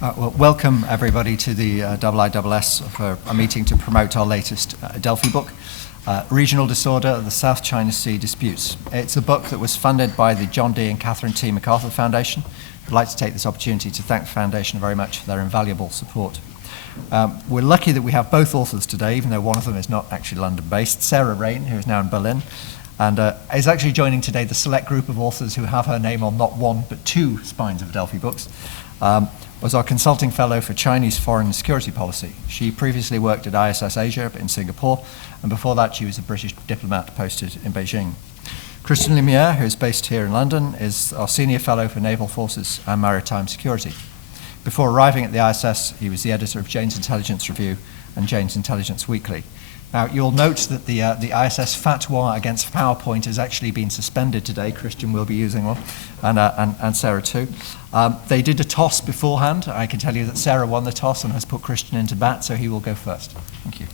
Well, welcome everybody to the IISS for a meeting to promote our latest Delphi book, Regional Disorder, the South China Sea Disputes. It's a book that was funded by the John D. and Catherine T. MacArthur Foundation. I'd like to take this opportunity to thank the Foundation very much for their invaluable support. We're lucky that we have both authors today, even though one of them is not actually London-based, Sarah Rain, who is now in Berlin, and is actually joining today the select group of authors who have her name on not one, but two spines of Delphi books. Was our consulting fellow for Chinese foreign and security policy. She previously worked at ISS Asia in Singapore, and before that she was a British diplomat posted in Beijing. Christian Lumiere, who is based here in London, is our senior fellow for naval forces and maritime security. Before arriving at the ISS, he was the editor of Jane's Intelligence Review and Jane's Intelligence Weekly. Now, you'll note that the ISS fatwa against PowerPoint has actually been suspended today. Christian will be using one, and Sarah too. They did a toss beforehand. I can tell you that Sarah won the toss and has put Christian into bat, so he will go first. Thank you.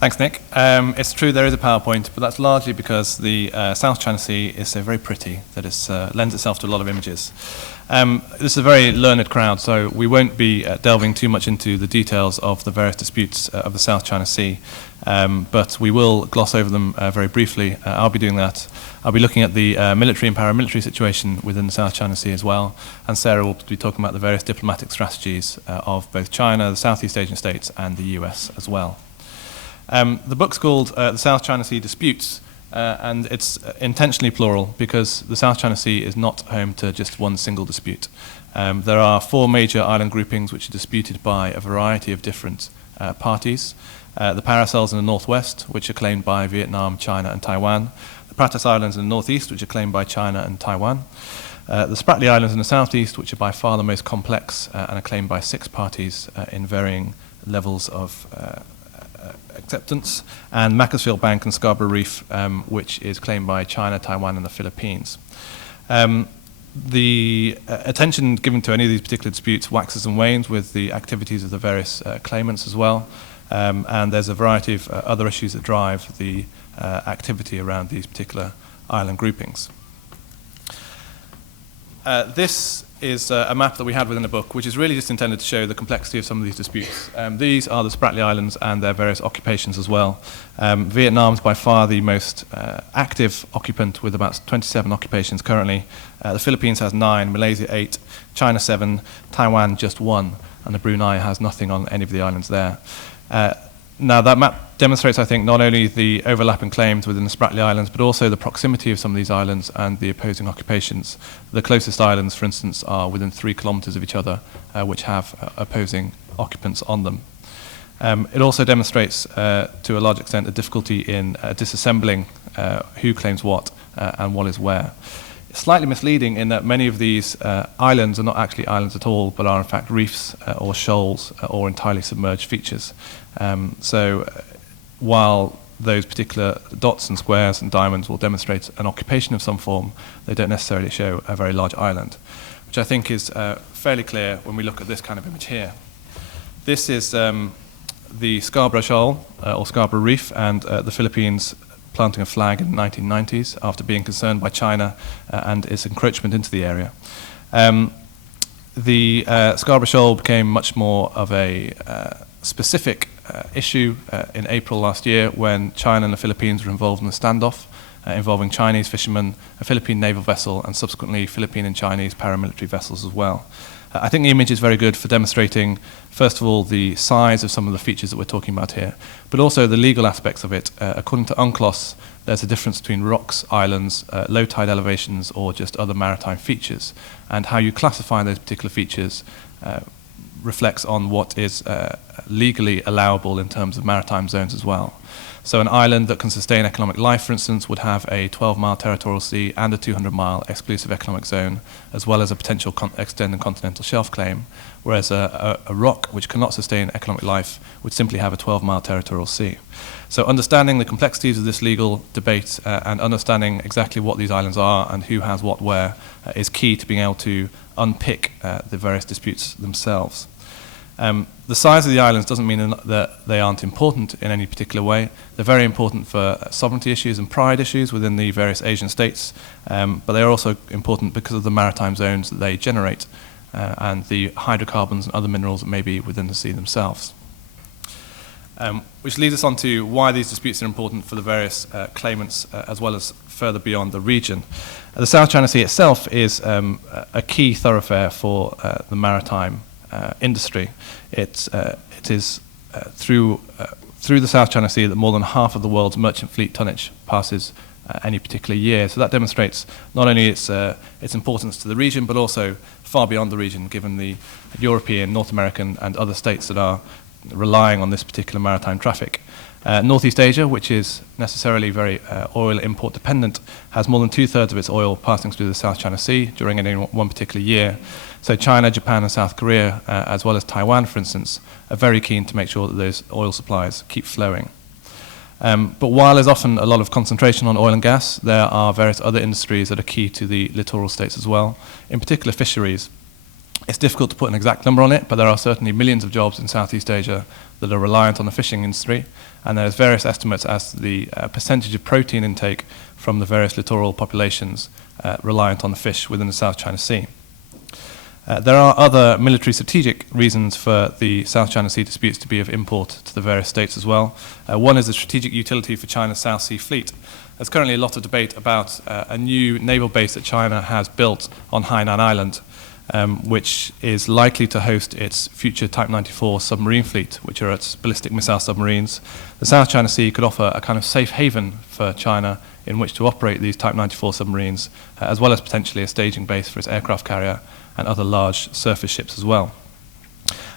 Thanks, Nick. It's true there is a PowerPoint, but that's largely because the South China Sea is so very pretty that it lends itself to a lot of images. This is a very learned crowd, so we won't be delving too much into the details of the various disputes of the South China Sea, but we will gloss over them very briefly. I'll be doing that. I'll be looking at the military and paramilitary situation within the South China Sea as well, and Sarah will be talking about the various diplomatic strategies of both China, the Southeast Asian states, and the US as well. The book's called The South China Sea Disputes, and it's intentionally plural because the South China Sea is not home to just one single dispute. There are four major island groupings which are disputed by a variety of different parties. The Parasols in the northwest, which are claimed by Vietnam, China, and Taiwan. The Pratas Islands in the northeast, which are claimed by China and Taiwan. The Spratly Islands in the southeast, which are by far the most complex and are claimed by 6 parties in varying levels of acceptance, and Macclesfield Bank and Scarborough Reef, which is claimed by China, Taiwan, and the Philippines. The attention given to any of these particular disputes waxes and wanes with the activities of the various claimants as well, and there's a variety of other issues that drive the activity around these particular island groupings. This is a map that we had within the book, which is really just intended to show the complexity of some of these disputes. These are the Spratly Islands and their various occupations as well. Vietnam is by far the most active occupant with about 27 occupations currently. The Philippines has 9, Malaysia 8, China 7, Taiwan just 1, and the Brunei has nothing on any of the islands there. Now that map demonstrates, I think, not only the overlapping claims within the Spratly Islands, but also the proximity of some of these islands and the opposing occupations. The closest islands, for instance, are within 3 kilometers of each other, which have opposing occupants on them. It also demonstrates, to a large extent, the difficulty in disassembling who claims what and what is where. It's slightly misleading in that many of these islands are not actually islands at all, but are in fact reefs or shoals or entirely submerged features. So while those particular dots and squares and diamonds will demonstrate an occupation of some form, they don't necessarily show a very large island, which I think is fairly clear when we look at this kind of image here. This is the Scarborough Shoal or Scarborough Reef, and the Philippines planting a flag in the 1990s after being concerned by China and its encroachment into the area. The Scarborough Shoal became much more of a specific issue in April last year when China and the Philippines were involved in a standoff involving Chinese fishermen, a Philippine naval vessel, and subsequently Philippine and Chinese paramilitary vessels as well. I think the image is very good for demonstrating, first of all, the size of some of the features that we're talking about here, but also the legal aspects of it. According to UNCLOS, there's a difference between rocks, islands, low tide elevations, or just other maritime features. And how you classify those particular features reflects on what is legally allowable in terms of maritime zones as well. So an island that can sustain economic life, for instance, would have a 12-mile territorial sea and a 200-mile exclusive economic zone, as well as a potential extended continental shelf claim, whereas a rock which cannot sustain economic life would simply have a 12-mile territorial sea. So understanding the complexities of this legal debate and understanding exactly what these islands are and who has what where is key to being able to unpick the various disputes themselves. The size of the islands doesn't mean that they aren't important in any particular way. They're very important for sovereignty issues and pride issues within the various Asian states, but they are also important because of the maritime zones that they generate. and the hydrocarbons and other minerals that may be within the sea themselves. Which leads us on to why these disputes are important for the various claimants, as well as further beyond the region. The South China Sea itself is a key thoroughfare for the maritime industry. It is through the South China Sea that more than half of the world's merchant fleet tonnage passes any particular year. So that demonstrates not only its importance to the region, but also far beyond the region, given the European, North American, and other states that are relying on this particular maritime traffic. Northeast Asia, which is necessarily very oil import dependent, has more than 2/3 of its oil passing through the South China Sea during any one particular year. So China, Japan, and South Korea, as well as Taiwan, for instance, are very keen to make sure that those oil supplies keep flowing. But while there's often a lot of concentration on oil and gas, there are various other industries that are key to the littoral states as well, in particular fisheries. It's difficult to put an exact number on it, but there are certainly millions of jobs in Southeast Asia that are reliant on the fishing industry, and there's various estimates as to the percentage of protein intake from the various littoral populations reliant on the fish within the South China Sea. There are other military strategic reasons for the South China Sea disputes to be of import to the various states as well. One is the strategic utility for China's South Sea Fleet. There's currently a lot of debate about a new naval base that China has built on Hainan Island, which is likely to host its future Type 94 submarine fleet, which are its ballistic missile submarines. The South China Sea could offer a kind of safe haven for China in which to operate these Type 94 submarines, as well as potentially a staging base for its aircraft carrier and other large surface ships as well.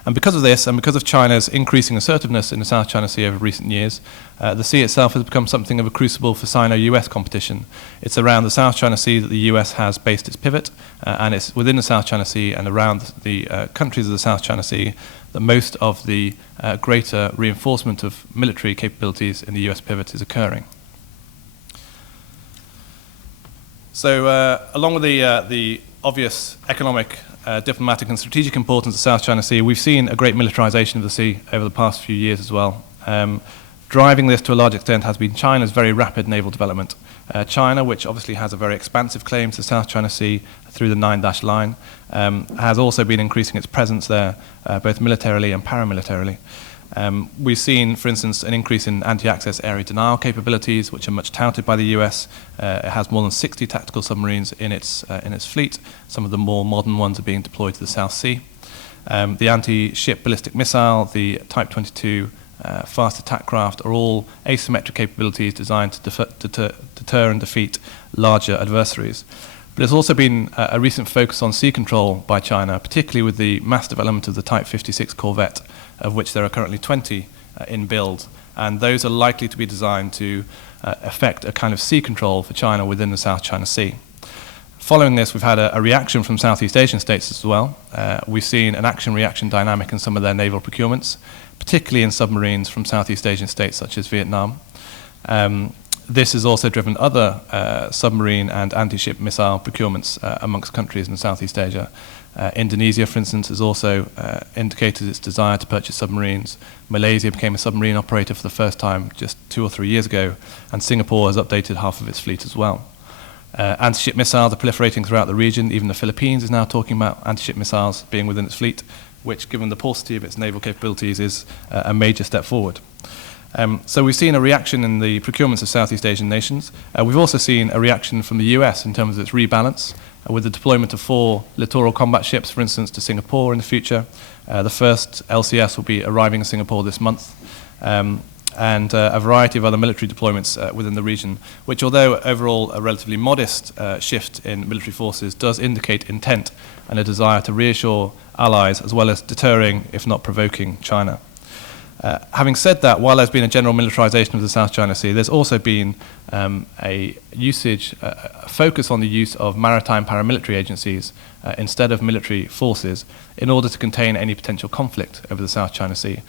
And because of this, and because of China's increasing assertiveness in the South China Sea over recent years, the sea itself has become something of a crucible for Sino-US competition. It's around the South China Sea that the US has based its pivot, and it's within the South China Sea and around the countries of the South China Sea that most of the greater reinforcement of military capabilities in the US pivot is occurring. So along with the obvious economic, diplomatic and strategic importance of the South China Sea, we've seen a great militarization of the sea over the past few years as well. Driving this to a large extent has been China's very rapid naval development. China, which obviously has a very expansive claim to the South China Sea through the Nine Dash Line, has also been increasing its presence there, both militarily and paramilitarily. We've seen, for instance, an increase in anti-access area denial capabilities, which are much touted by the US. It has more than 60 tactical submarines in its fleet. Some of the more modern ones are being deployed to the South Sea. The anti-ship ballistic missile, the Type 22 fast attack craft are all asymmetric capabilities designed to deter and defeat larger adversaries. But there's also been a recent focus on sea control by China, particularly with the mass development of the Type 56 corvette, of which there are currently 20 in build. And those are likely to be designed to effect a kind of sea control for China within the South China Sea. Following this, we've had a reaction from Southeast Asian states as well. We've seen an action-reaction dynamic in some of their naval procurements, particularly in submarines from Southeast Asian states such as Vietnam. This has also driven other submarine and anti-ship missile procurements amongst countries in Southeast Asia. Indonesia, for instance, has also indicated its desire to purchase submarines. Malaysia became a submarine operator for the first time just 2 or 3 years ago, and Singapore has updated half of its fleet as well. Anti-ship missiles are proliferating throughout the region. Even the Philippines is now talking about anti-ship missiles being within its fleet, which, given the paucity of its naval capabilities, is a major step forward. So we've seen a reaction in the procurements of Southeast Asian nations. We've also seen a reaction from the US in terms of its rebalance, with the deployment of 4 littoral combat ships, for instance, to Singapore in the future. The first LCS will be arriving in Singapore this month, and a variety of other military deployments within the region, which, although overall a relatively modest shift in military forces, does indicate intent and a desire to reassure allies as well as deterring, if not provoking, China. Having said that, while there's been a general militarization of the South China Sea, there's also been a focus on the use of maritime paramilitary agencies instead of military forces in order to contain any potential conflict over the South China Sea.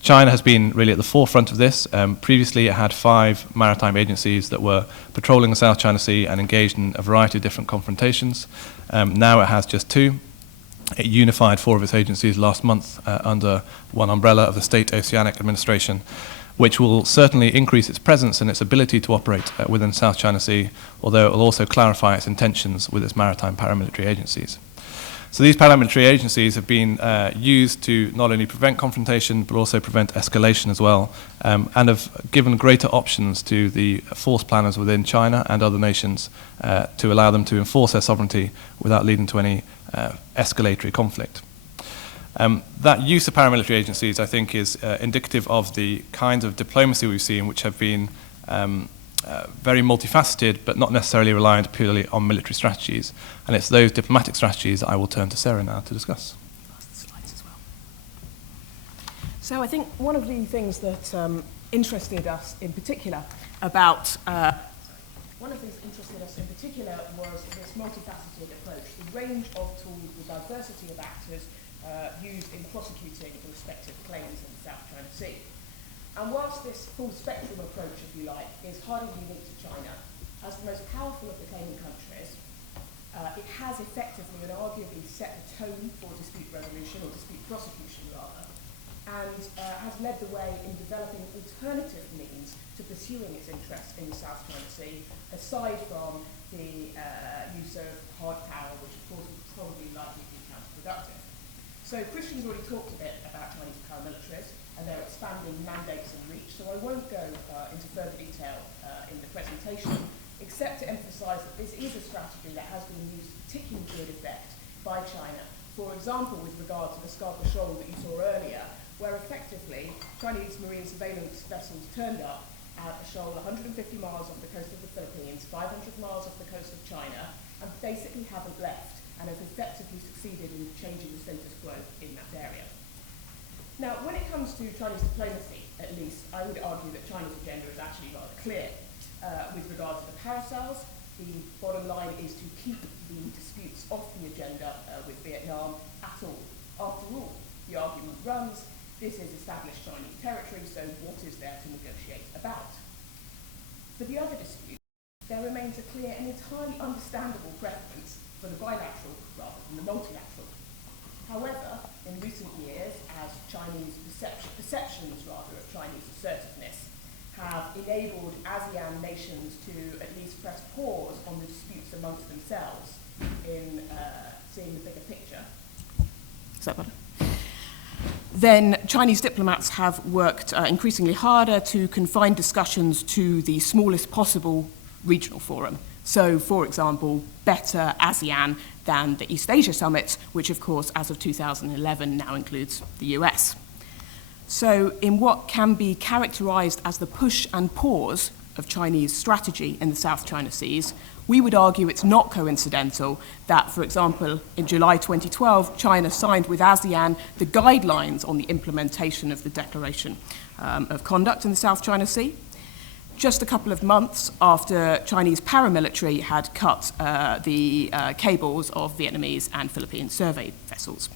China has been really at the forefront of this. Previously, it had 5 maritime agencies that were patrolling the South China Sea and engaged in a variety of different confrontations. Now it has just 2. It unified 4 of its agencies last month under one umbrella of the State Oceanic Administration, which will certainly increase its presence and its ability to operate within the South China Sea, although it will also clarify its intentions with its maritime paramilitary agencies. So these paramilitary agencies have been used to not only prevent confrontation, but also prevent escalation as well, and have given greater options to the force planners within China and other nations to allow them to enforce their sovereignty without leading to any escalatory conflict. That use of paramilitary agencies, I think, is indicative of the kinds of diplomacy we've seen, which have been very multifaceted, but not necessarily reliant purely on military strategies. And it's those diplomatic strategies that I will turn to Sarah now to discuss. So I think one of the things that interested us in particular was this multifaceted approach, the range of tools, the diversity of actors used in prosecuting the respective claims in the South China Sea. And whilst this full spectrum approach, if you like, is hardly unique to China, as the most powerful of the claiming countries, it has effectively and arguably set the tone for dispute resolution, or dispute prosecution rather, and has led the way in developing alternative means to pursuing its interests in the South China Sea, aside from the use of hard power, which of course would probably likely be counterproductive. So Christian's already talked a bit about Chinese paramilitaries and their expanding mandates and reach, so I won't go into further detail in the presentation, except to emphasise that this is a strategy that has been used to particularly good effect by China. For example, with regard to the Scarborough Shoal that you saw earlier, where effectively Chinese marine surveillance vessels turned up at a shoal 150 miles off the coast of the Philippines, 500 miles off the coast of China, and basically haven't left, and have effectively succeeded in changing the status quo in that area. Now, when it comes to Chinese diplomacy, at least, I would argue that China's agenda is actually rather clear. With regard to the paracels, the bottom line is to keep the disputes off the agenda with Vietnam at all. After all, the argument runs, this is established Chinese territory, so what is there to negotiate about? For the other disputes, there remains a clear and entirely understandable preference for the bilateral rather than the multilateral. However, in recent years, as Chinese perceptions of Chinese assertiveness have enabled ASEAN nations to at least press pause on the disputes amongst themselves in seeing the bigger picture. Is that better? Then Chinese diplomats have worked increasingly harder to confine discussions to the smallest possible regional forum. So, for example, better ASEAN than the East Asia Summit, which of course, as of 2011, now includes the US. So, in what can be characterized as the push and pause of Chinese strategy in the South China Seas, we would argue it's not coincidental that, for example, in July 2012, China signed with ASEAN the guidelines on the implementation of the Declaration of Conduct in the South China Sea, just a couple of months after Chinese paramilitary had cut the cables of Vietnamese and Philippine survey vessels.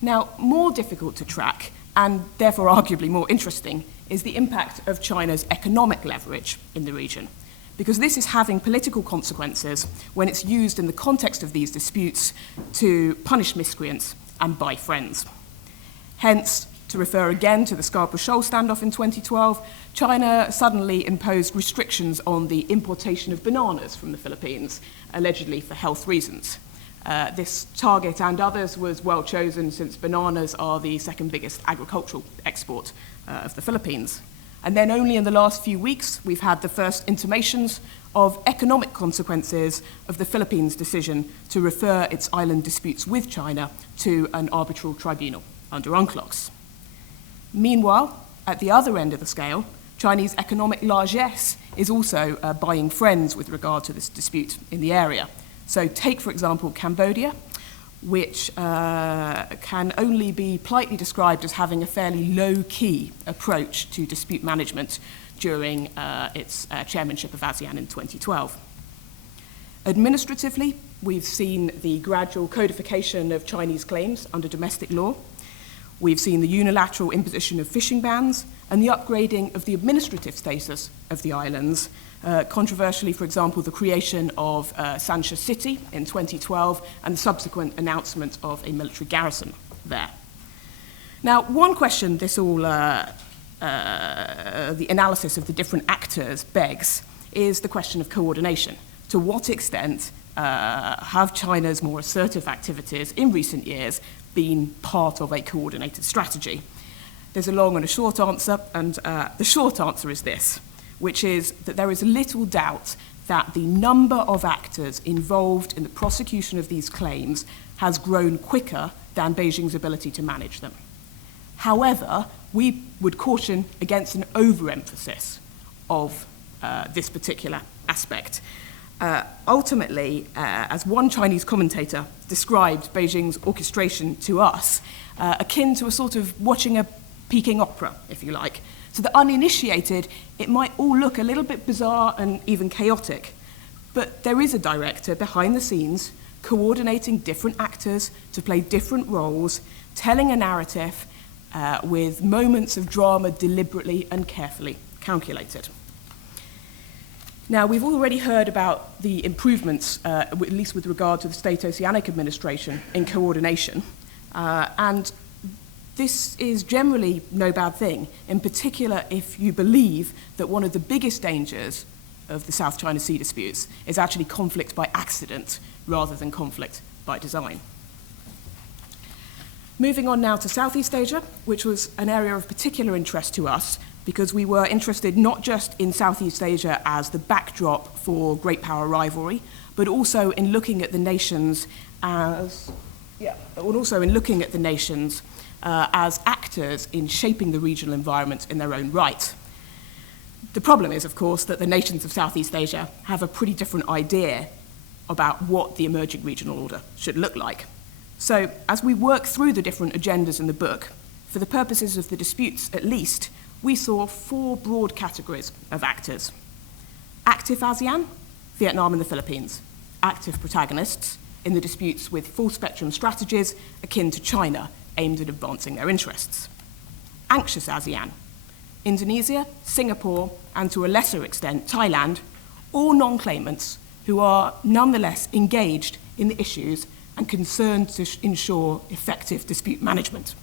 Now, more difficult to track, and therefore arguably more interesting, is the impact of China's economic leverage in the region, because this is having political consequences when it's used in the context of these disputes to punish miscreants and buy friends. Hence, to refer again to the Scarborough Shoal standoff in 2012, China suddenly imposed restrictions on the importation of bananas from the Philippines, allegedly for health reasons. This target and others was well chosen since bananas are the second biggest agricultural export of the Philippines. And then only in the last few weeks, we've had the first intimations of economic consequences of the Philippines' decision to refer its island disputes with China to an arbitral tribunal under UNCLOS. Meanwhile, at the other end of the scale, Chinese economic largesse is also buying friends with regard to this dispute in the area. So take, for example, Cambodia, which can only be politely described as having a fairly low-key approach to dispute management during its chairmanship of ASEAN in 2012. Administratively, we've seen the gradual codification of Chinese claims under domestic law. We've seen the unilateral imposition of fishing bans and the upgrading of the administrative status of the islands. Controversially, for example, the creation of Sansha City in 2012 and the subsequent announcement of a military garrison there. Now, one question this all, the analysis of the different actors begs is the question of coordination. To what extent have China's more assertive activities in recent years been part of a coordinated strategy? There's a long and a short answer, and the short answer is this, which is that there is little doubt that the number of actors involved in the prosecution of these claims has grown quicker than Beijing's ability to manage them. However, we would caution against an overemphasis of this particular aspect. Ultimately, as one Chinese commentator described Beijing's orchestration to us, akin to a sort of watching a Peking opera, if you like. To the uninitiated, it might all look a little bit bizarre and even chaotic, but there is a director behind the scenes coordinating different actors to play different roles, telling a narrative with moments of drama deliberately and carefully calculated. Now, we've already heard about the improvements, at least with regard to the State Oceanic Administration, in coordination, and this is generally no bad thing, in particular if you believe that one of the biggest dangers of the South China Sea disputes is actually conflict by accident rather than conflict by design. Moving on now to Southeast Asia, which was an area of particular interest to us because we were interested not just in Southeast Asia as the backdrop for great power rivalry, but also in looking at the nations as as actors in shaping the regional environment in their own right. The problem is, of course, that the nations of Southeast Asia have a pretty different idea about what the emerging regional order should look like. So, as we work through the different agendas in the book, for the purposes of the disputes at least, we saw 4 broad categories of actors. Active ASEAN, Vietnam and the Philippines. Active protagonists in the disputes with full-spectrum strategies akin to China, aimed at advancing their interests. Anxious ASEAN, Indonesia, Singapore, and to a lesser extent, Thailand, all non-claimants who are nonetheless engaged in the issues and concerned to ensure effective dispute management.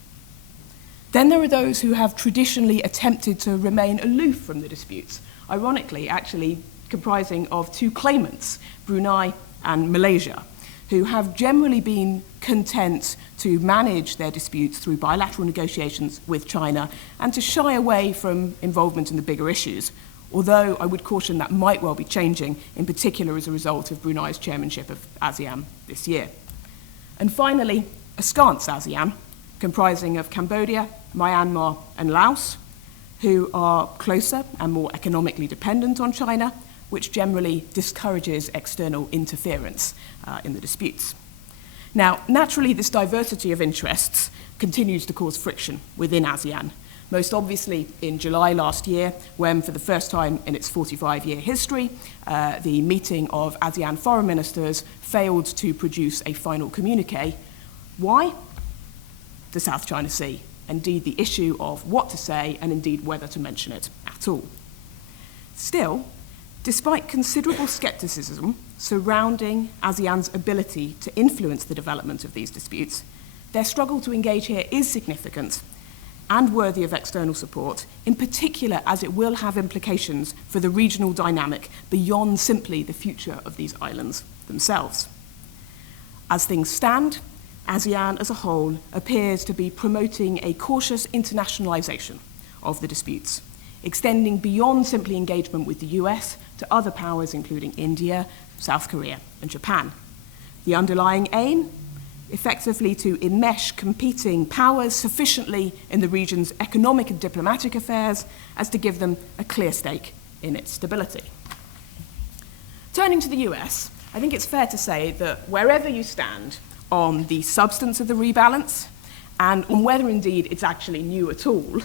Then there are those who have traditionally attempted to remain aloof from the disputes, ironically, actually comprising of 2 claimants, Brunei and Malaysia, who have generally been content to manage their disputes through bilateral negotiations with China and to shy away from involvement in the bigger issues, although I would caution that might well be changing, in particular as a result of Brunei's chairmanship of ASEAN this year. And finally, askance ASEAN, comprising of Cambodia, Myanmar, and Laos, who are closer and more economically dependent on China, which generally discourages external interference in the disputes. Now, naturally, this diversity of interests continues to cause friction within ASEAN, most obviously in July last year, when for the first time in its 45-year history, the meeting of ASEAN foreign ministers failed to produce a final communique. Why? The South China Sea, indeed the issue of what to say and indeed whether to mention it at all. Still, despite considerable skepticism surrounding ASEAN's ability to influence the development of these disputes, their struggle to engage here is significant and worthy of external support, in particular as it will have implications for the regional dynamic beyond simply the future of these islands themselves. As things stand, ASEAN as a whole appears to be promoting a cautious internationalization of the disputes, extending beyond simply engagement with the US to other powers including India, South Korea, and Japan. The underlying aim, effectively to enmesh competing powers sufficiently in the region's economic and diplomatic affairs as to give them a clear stake in its stability. Turning to the US, I think it's fair to say that wherever you stand on the substance of the rebalance and on whether indeed it's actually new at all,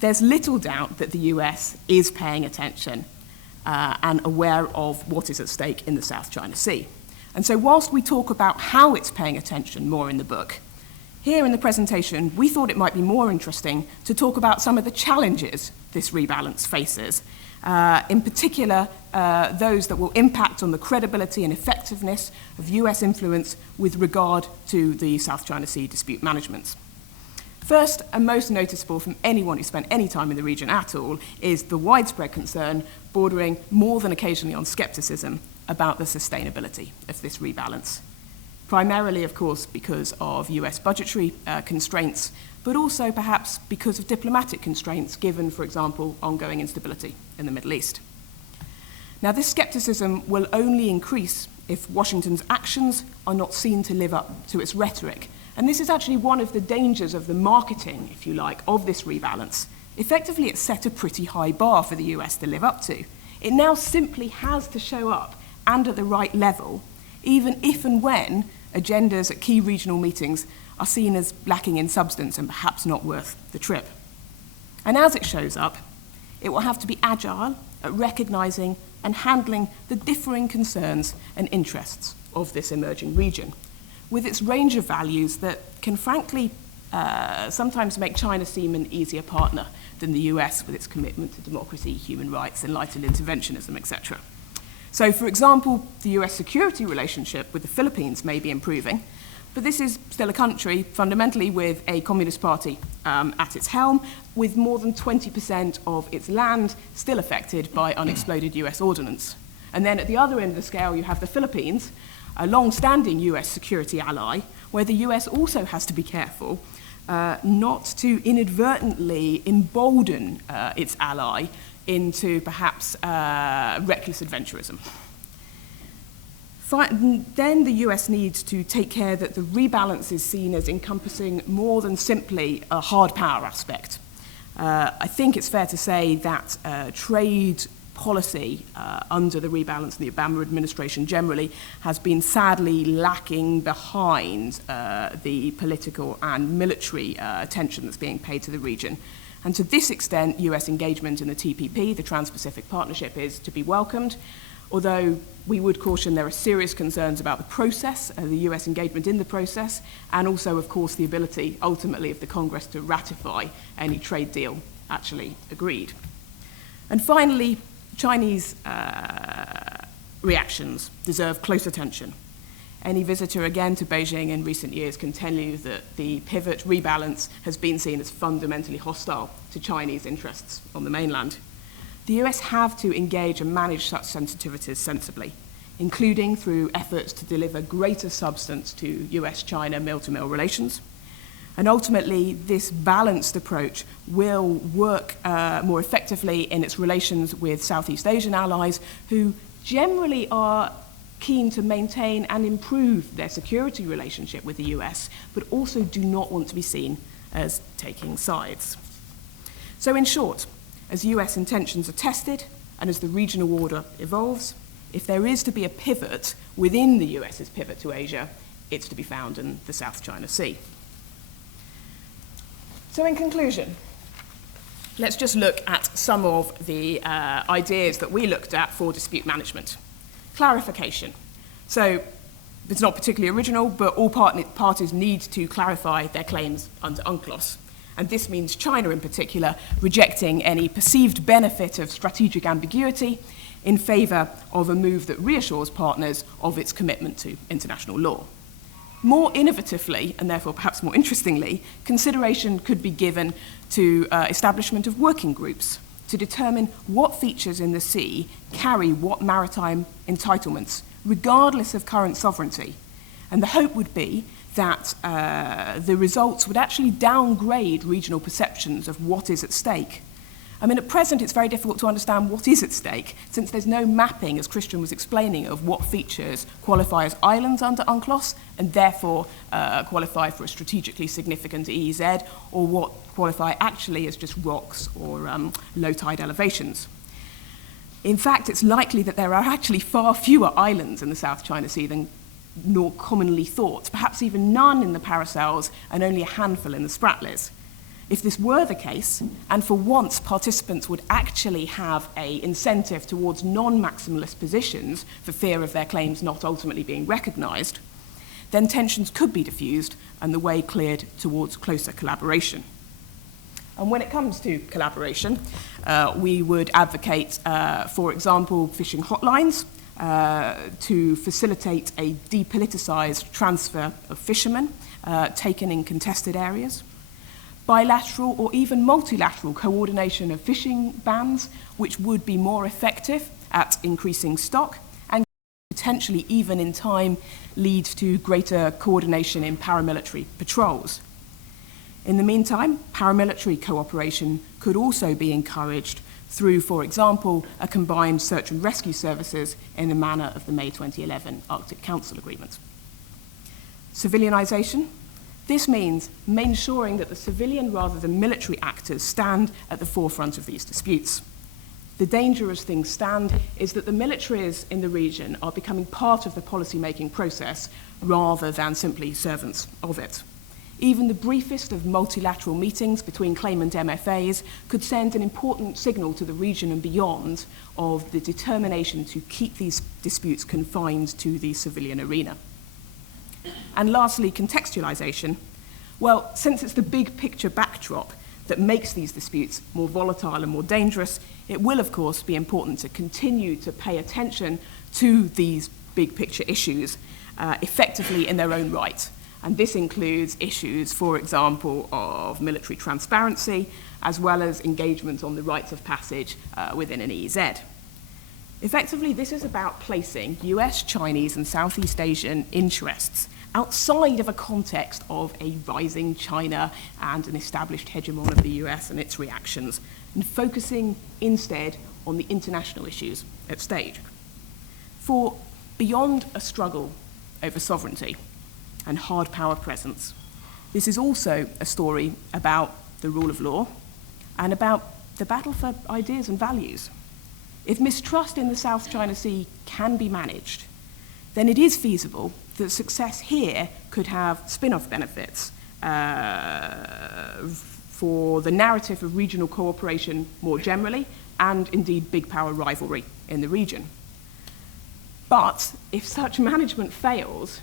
there's little doubt that the US is paying attention and aware of what is at stake in the South China Sea. And so whilst we talk about how it's paying attention more in the book, here in the presentation, we thought it might be more interesting to talk about some of the challenges this rebalance faces, in particular those that will impact on the credibility and effectiveness of US influence with regard to the South China Sea dispute management. First, and most noticeable from anyone who spent any time in the region at all, is the widespread concern, bordering more than occasionally on skepticism, about the sustainability of this rebalance. Primarily, of course, because of US budgetary constraints, but also perhaps because of diplomatic constraints given, for example, ongoing instability in the Middle East. Now, this skepticism will only increase if Washington's actions are not seen to live up to its rhetoric. And this is actually one of the dangers of the marketing, if you like, of this rebalance. Effectively, it's set a pretty high bar for the US to live up to. It now simply has to show up and at the right level, even if and when agendas at key regional meetings are seen as lacking in substance and perhaps not worth the trip. And as it shows up, it will have to be agile at recognizing and handling the differing concerns and interests of this emerging region, with its range of values that can frankly sometimes make China seem an easier partner than the US with its commitment to democracy, human rights, enlightened interventionism, etc. So, for example, the US security relationship with the Philippines may be improving, but this is still a country fundamentally with a Communist Party at its helm, with more than 20% of its land still affected by unexploded US ordnance. And then at the other end of the scale, you have the Philippines, a long-standing US security ally, where the US also has to be careful not to inadvertently embolden its ally into perhaps reckless adventurism. Then the US needs to take care that the rebalance is seen as encompassing more than simply a hard power aspect. I think it's fair to say that trade policy under the rebalance in the Obama administration generally has been sadly lacking behind the political and military attention that's being paid to the region. And to this extent, US engagement in the TPP, the Trans-Pacific Partnership, is to be welcomed, although we would caution there are serious concerns about the process, the US engagement in the process, and also, of course, the ability, ultimately, of the Congress to ratify any trade deal actually agreed. And finally, Chinese reactions deserve close attention. Any visitor, again, to Beijing in recent years can tell you that the pivot rebalance has been seen as fundamentally hostile to Chinese interests on the mainland. The US have to engage and manage such sensitivities sensibly, including through efforts to deliver greater substance to US-China mill-to-mill relations. And ultimately, this balanced approach will work more effectively in its relations with Southeast Asian allies who generally are keen to maintain and improve their security relationship with the US, but also do not want to be seen as taking sides. So in short, as US intentions are tested and as the regional order evolves, if there is to be a pivot within the US's pivot to Asia, it's to be found in the South China Sea. So in conclusion, let's just look at some of the ideas that we looked at for dispute management. Clarification. So it's not particularly original, but all parties need to clarify their claims under UNCLOS. And this means China in particular rejecting any perceived benefit of strategic ambiguity in favour of a move that reassures partners of its commitment to international law. More innovatively, and therefore perhaps more interestingly, consideration could be given to establishment of working groups to determine what features in the sea carry what maritime entitlements, regardless of current sovereignty. And the hope would be that the results would actually downgrade regional perceptions of what is at stake. I mean, at present, it's very difficult to understand what is at stake, since there's no mapping, as Christian was explaining, of what features qualify as islands under UNCLOS and therefore qualify for a strategically significant EEZ, or what qualify actually as just rocks or low tide elevations. In fact, it's likely that there are actually far fewer islands in the South China Sea than nor commonly thought, perhaps even none in the Paracels and only a handful in the Spratlys. If this were the case, and for once participants would actually have an incentive towards non-maximalist positions for fear of their claims not ultimately being recognised, then tensions could be diffused and the way cleared towards closer collaboration. And when it comes to collaboration, we would advocate, for example, fishing hotlines to facilitate a depoliticised transfer of fishermen taken in contested areas. Bilateral or even multilateral coordination of fishing bans, which would be more effective at increasing stock potentially even in time lead to greater coordination in paramilitary patrols. In the meantime, paramilitary cooperation could also be encouraged through, for example, a combined search and rescue services in the manner of the May 2011 Arctic Council Agreement. Civilianization. This means ensuring that the civilian rather than military actors stand at the forefront of these disputes. The danger as things stand is that the militaries in the region are becoming part of the policy-making process rather than simply servants of it. Even the briefest of multilateral meetings between claimant MFAs could send an important signal to the region and beyond of the determination to keep these disputes confined to the civilian arena. And lastly, contextualization. Well, since it's the big picture backdrop that makes these disputes more volatile and more dangerous, it will, of course, be important to continue to pay attention to these big picture issues effectively in their own right. And this includes issues, for example, of military transparency, as well as engagement on the rites of passage within an EEZ. Effectively, this is about placing US, Chinese, and Southeast Asian interests outside of a context of a rising China and an established hegemon of the US and its reactions, and focusing instead on the international issues at stake. For beyond a struggle over sovereignty and hard power presence, this is also a story about the rule of law and about the battle for ideas and values. If mistrust in the South China Sea can be managed, then it is feasible that success here could have spin-off benefits for the narrative of regional cooperation more generally, and indeed big power rivalry in the region. But if such management fails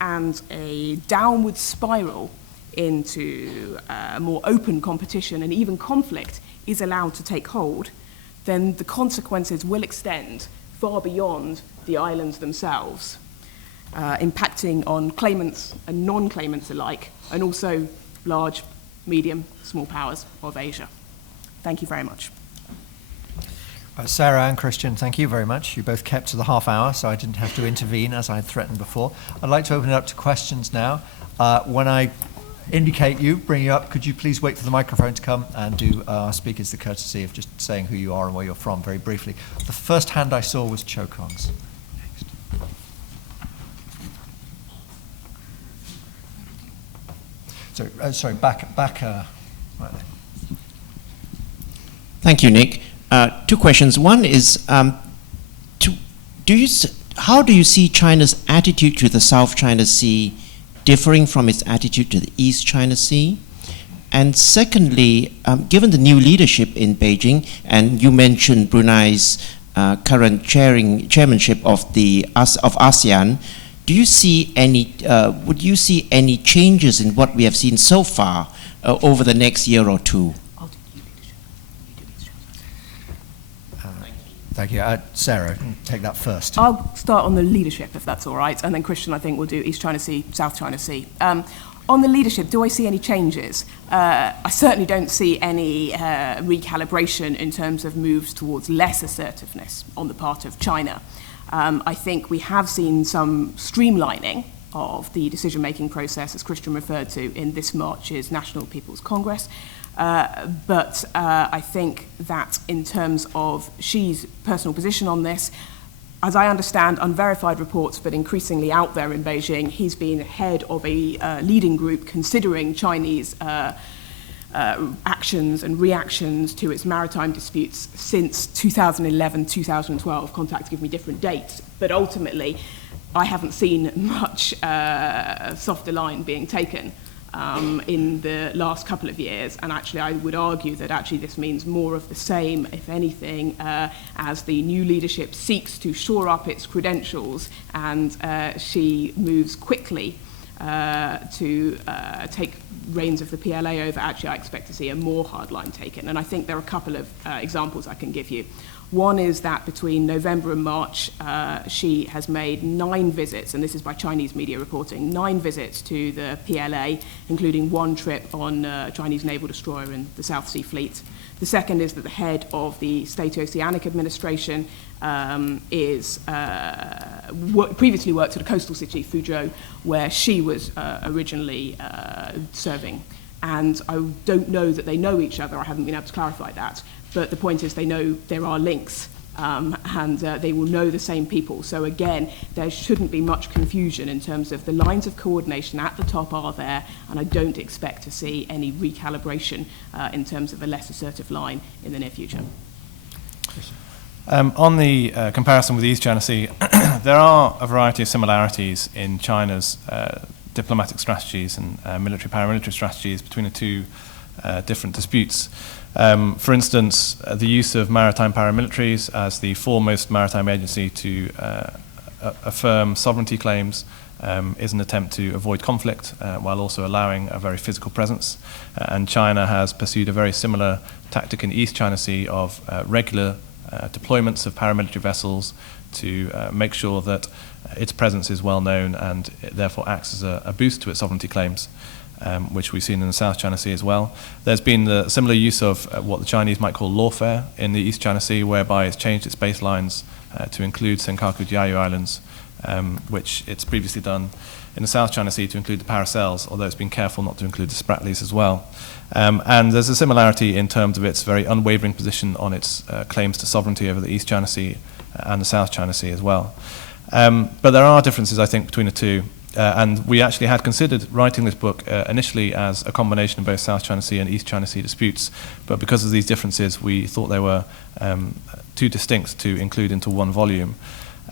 and a downward spiral into more open competition and even conflict is allowed to take hold, then the consequences will extend far beyond the islands themselves, impacting on claimants and non-claimants alike, and also large, medium, small powers of Asia. Thank you very much. Sarah and Christian, thank you very much. You both kept to the half hour, so I didn't have to intervene as I had threatened before. I'd like to open it up to questions now. When I indicate you, bring you up, could you please wait for the microphone to come and do our speakers the courtesy of just saying who you are and where you're from very briefly. The first hand I saw was Cho Kong's. Sorry, back right there. Thank you, Nick. Two questions. One is, how do you see China's attitude to the South China Sea differing from its attitude to the East China Sea? And secondly, given the new leadership in Beijing, and you mentioned Brunei's current chairmanship of ASEAN, do you see any? Would you see any changes in what we have seen so far over the next year or two? Thank you. Sarah, take that first. I'll start on the leadership, if that's all right, and then Christian, I think, will do East China Sea, South China Sea. On the leadership, do I see any changes? I certainly don't see any recalibration in terms of moves towards less assertiveness on the part of China. I think we have seen some streamlining of the decision-making process, as Christian referred to in this March's National People's Congress. But I think that in terms of Xi's personal position on this, as I understand unverified reports, but increasingly out there in Beijing, he's been head of a leading group considering Chinese actions and reactions to its maritime disputes since 2011, 2012. Contacts give me different dates, but ultimately I haven't seen much softer line being taken in the last couple of years, and actually I would argue that actually this means more of the same, if anything, as the new leadership seeks to shore up its credentials and Xi moves quickly to take reins of the PLA over. Actually, I expect to see a more hard line taken, and I think there are a couple of examples I can give you. One is that between November and March, Xi has made 9 visits, and this is by Chinese media reporting, 9 visits to the PLA, including 1 trip on a Chinese naval destroyer in the South Sea Fleet. The second is that the head of the State Oceanic Administration previously worked at a coastal city, Fuzhou, where she was originally serving. And I don't know that they know each other. I haven't been able to clarify that. But the point is they know there are links, and they will know the same people. So again, there shouldn't be much confusion in terms of the lines of coordination at the top are there, and I don't expect to see any recalibration in terms of a less assertive line in the near future. On the comparison with the East China Sea, there are a variety of similarities in China's diplomatic strategies and military-paramilitary strategies between the two different disputes. For instance, the use of maritime paramilitaries as the foremost maritime agency to affirm sovereignty claims is an attempt to avoid conflict while also allowing a very physical presence. And China has pursued a very similar tactic in the East China Sea of regular deployments of paramilitary vessels to make sure that its presence is well known and it therefore acts as a boost to its sovereignty claims, which we've seen in the South China Sea as well. There's been the similar use of what the Chinese might call lawfare in the East China Sea, whereby it's changed its baselines to include Senkaku Diaoyu Islands, which it's previously done in the South China Sea to include the Paracels, although it's been careful not to include the Spratlys as well. And there's a similarity in terms of its very unwavering position on its claims to sovereignty over the East China Sea and the South China Sea as well. But there are differences, I think, between the two. And we actually had considered writing this book initially as a combination of both South China Sea and East China Sea disputes. But because of these differences, we thought they were too distinct to include into one volume.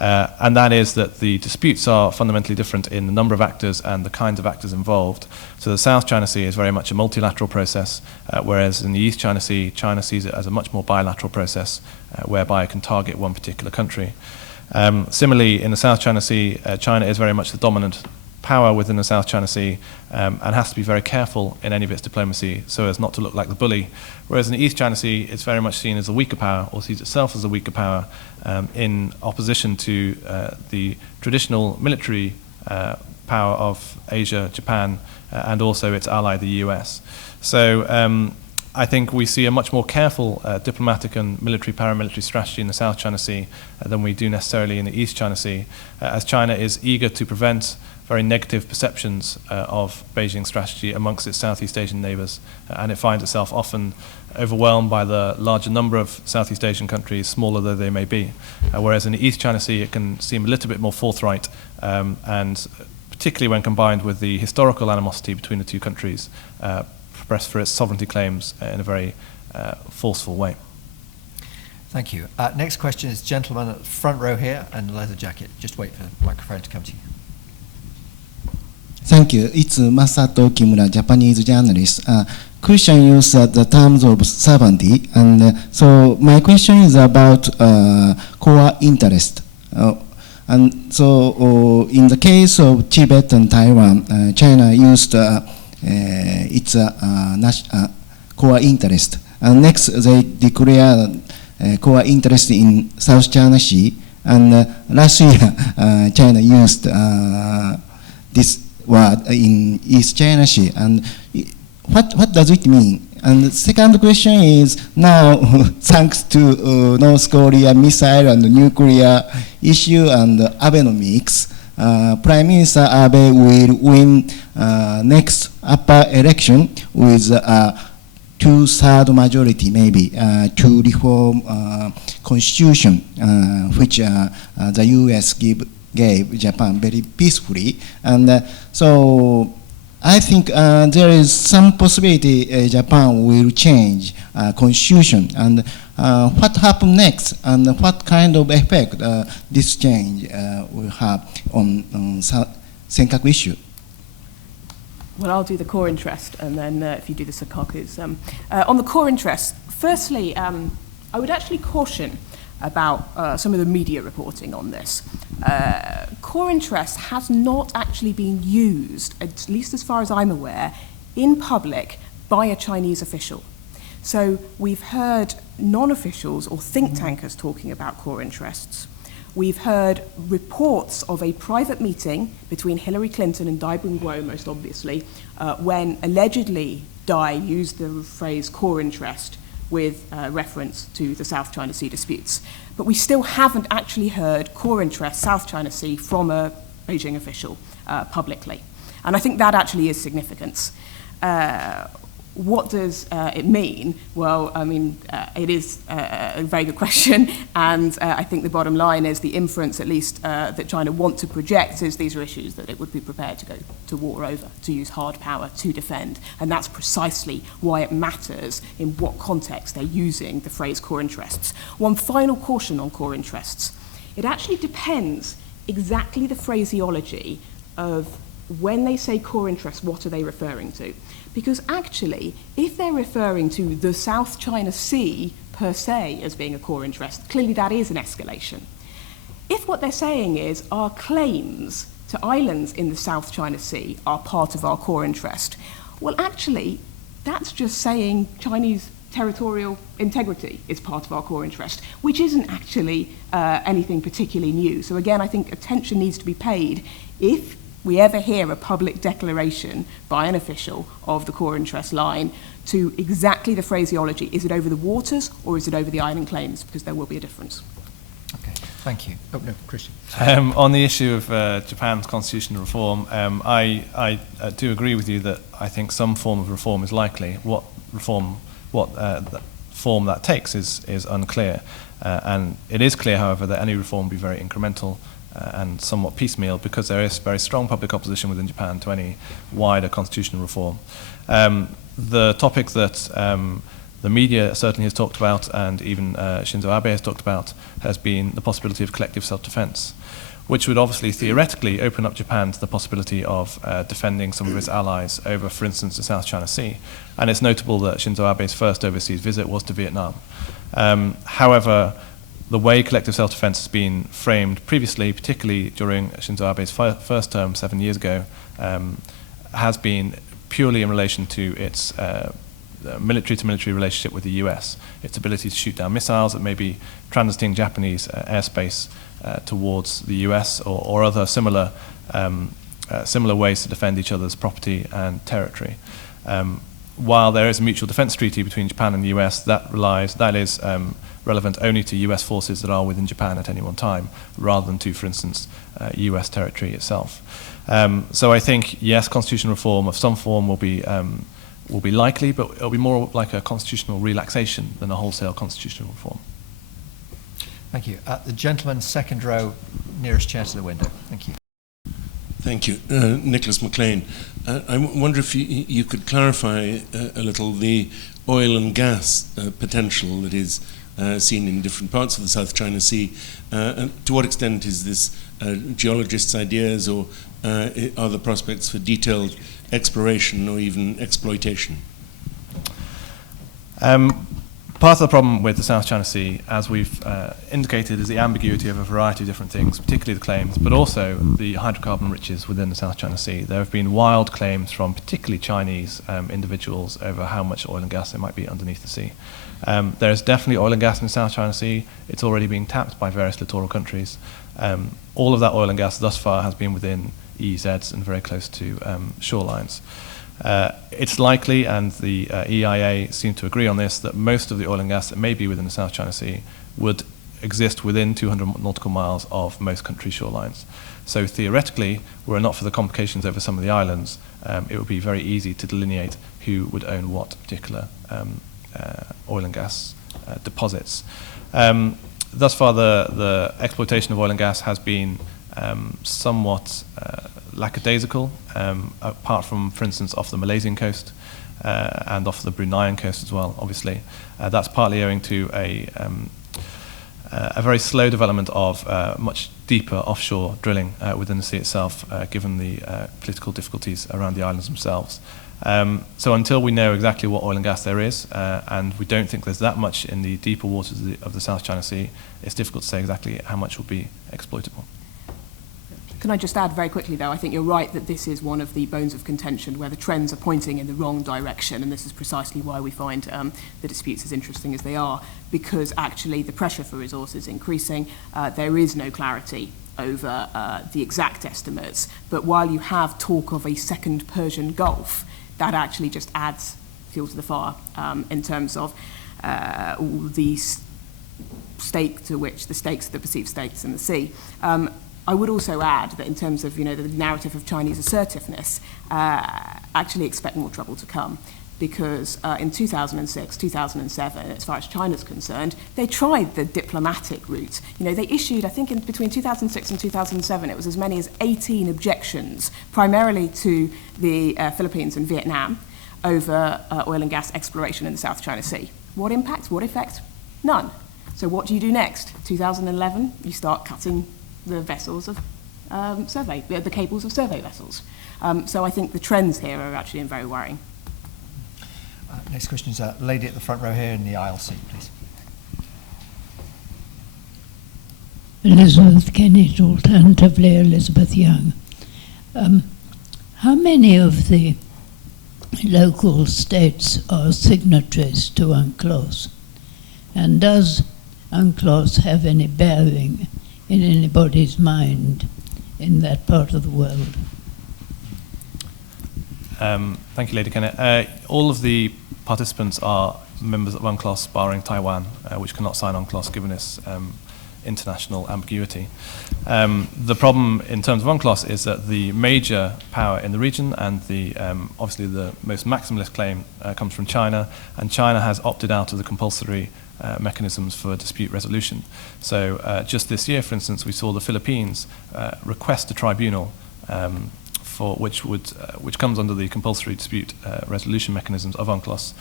And that is that the disputes are fundamentally different in the number of actors and the kinds of actors involved. So the South China Sea is very much a multilateral process, whereas in the East China Sea, China sees it as a much more bilateral process, whereby it can target one particular country. Similarly, in the South China Sea, China is very much the dominant power within the South China Sea and has to be very careful in any of its diplomacy so as not to look like the bully. Whereas in the East China Sea, it's very much seen as a weaker power, or sees itself as a weaker power, in opposition to the traditional military power of Asia, Japan, and also its ally, the US. So I think we see a much more careful diplomatic and military-paramilitary strategy in the South China Sea than we do necessarily in the East China Sea, as China is eager to prevent very negative perceptions of Beijing strategy amongst its Southeast Asian neighbors, and it finds itself often overwhelmed by the larger number of Southeast Asian countries, smaller though they may be. Whereas in the East China Sea, it can seem a little bit more forthright, and particularly when combined with the historical animosity between the two countries, press for its sovereignty claims in a very forceful way. Thank you. Next question is gentleman at the front row here and leather jacket. Just wait for the microphone to come to you. Thank you. It's Masato Kimura, Japanese journalist. Question used the terms of sovereignty, and so my question is about core interest. And so in the case of Tibet and Taiwan, China used its core interest. And next, they declared core interest in South China Sea. And last year, China used this word in East China Sea. And what does it mean? And the second question is, now, thanks to North Korea missile and nuclear issue and Abenomics, Prime Minister Abe will win next upper election with a 2/3 majority, maybe, to reform constitution, which the U.S. gave Japan very peacefully. And so I think there is some possibility Japan will change constitution. And what happens next, and what kind of effect this change will have on Senkaku issue? Well, I'll do the core interest, and then if you do the Senkakus. On the core interest, firstly, I would actually caution about some of the media reporting on this. Core interest has not actually been used, at least as far as I'm aware, in public by a Chinese official. So we've heard non-officials or think tankers talking about core interests. We've heard reports of a private meeting between Hillary Clinton and Dai Bun-guo, most obviously, when allegedly Dai used the phrase core interest with reference to the South China Sea disputes. But we still haven't actually heard core interest South China Sea from a Beijing official publicly. And I think that actually is significant. What does it mean? Well, I mean, it is a very good question, and I think the bottom line is the inference, at least, that China want to project is these are issues that it would be prepared to go to war over, to use hard power to defend, and that's precisely why it matters in what context they're using the phrase core interests. One final caution on core interests. It actually depends exactly the phraseology of when they say core interests, what are they referring to? Because actually, if they're referring to the South China Sea per se as being a core interest, clearly that is an escalation. If what they're saying is our claims to islands in the South China Sea are part of our core interest, well, actually, that's just saying Chinese territorial integrity is part of our core interest, which isn't actually anything particularly new. So again, I think attention needs to be paid if we ever hear a public declaration by an official of the core interest line to exactly the phraseology. Is it over the waters or is it over the island claims? Because there will be a difference. Okay, thank you. Oh, no, Christian. On the issue of Japan's constitutional reform, I do agree with you that I think some form of reform is likely. What form that takes is unclear. And it is clear, however, that any reform will be very incremental and somewhat piecemeal because there is very strong public opposition within Japan to any wider constitutional reform. The topic that the media certainly has talked about and even Shinzo Abe has talked about has been the possibility of collective self-defense, which would obviously theoretically open up Japan to the possibility of defending some of its allies over, for instance, the South China Sea. And it's notable that Shinzo Abe's first overseas visit was to Vietnam. However, the way collective self-defense has been framed previously, particularly during Shinzo Abe's first term 7 years ago, has been purely in relation to its military-to-military relationship with the US, its ability to shoot down missiles that may be transiting Japanese airspace towards the US or other similar ways to defend each other's property and territory. While there is a mutual defense treaty between Japan and the US, that is relevant only to US forces that are within Japan at any one time, rather than to, for instance, US territory itself. So I think, yes, constitutional reform of some form will be likely, but it'll be more like a constitutional relaxation than a wholesale constitutional reform. Thank you. The gentleman second row, nearest chair to the window. Thank you. Thank you. Nicholas McLean. I wonder if you could clarify a little the oil and gas potential that is seen in different parts of the South China Sea. And to what extent is this geologists' ideas, or are there prospects for detailed exploration or even exploitation? Part of the problem with the South China Sea, as we've indicated, is the ambiguity of a variety of different things, particularly the claims, but also the hydrocarbon riches within the South China Sea. There have been wild claims from particularly Chinese individuals over how much oil and gas there might be underneath the sea. There is definitely oil and gas in the South China Sea. It's already being tapped by various littoral countries. All of that oil and gas thus far has been within EEZs and very close to shorelines. It's likely, and the EIA seem to agree on this, that most of the oil and gas that may be within the South China Sea would exist within 200 nautical miles of most country shorelines. So theoretically, were it not for the complications over some of the islands, it would be very easy to delineate who would own what particular oil and gas deposits. Thus far, the exploitation of oil and gas has been somewhat lackadaisical, apart from, for instance, off the Malaysian coast and off the Bruneian coast as well, obviously. That's partly owing to a very slow development of much deeper offshore drilling within the sea itself, given the political difficulties around the islands themselves. So until we know exactly what oil and gas there is, and we don't think there's that much in the deeper waters of the South China Sea, it's difficult to say exactly how much will be exploitable. Can I just add very quickly, though, I think you're right that this is one of the bones of contention where the trends are pointing in the wrong direction, and this is precisely why we find the disputes as interesting as they are, because actually the pressure for resources is increasing. There is no clarity over the exact estimates, but while you have talk of a second Persian Gulf, that actually just adds fuel to the fire in terms of all the the perceived stakes in the sea. I would also add that in terms of, the narrative of Chinese assertiveness, actually expect more trouble to come. Because in 2006, 2007, as far as China's concerned, they tried the diplomatic route. They issued, I think between 2006 and 2007, it was as many as 18 objections, primarily to the Philippines and Vietnam, over oil and gas exploration in the South China Sea. What impact? What effect? None. So what do you do next? 2011, you start cutting the vessels of the cables of survey vessels. So I think the trends here are actually very worrying. Next question is a lady at the front row here in the aisle seat, please. Elizabeth Kennett, alternatively Elizabeth Young. How many of the local states are signatories to UNCLOS? And does UNCLOS have any bearing in anybody's mind in that part of the world? Thank you, Lady Kennett. All of the participants are members of UNCLOS, barring Taiwan, which cannot sign UNCLOS given its international ambiguity. The problem in terms of UNCLOS is that the major power in the region and obviously the most maximalist claim comes from China, and China has opted out of the compulsory mechanisms for dispute resolution. So just this year, for instance, we saw the Philippines request a tribunal which comes under the compulsory dispute resolution mechanisms of UNCLOS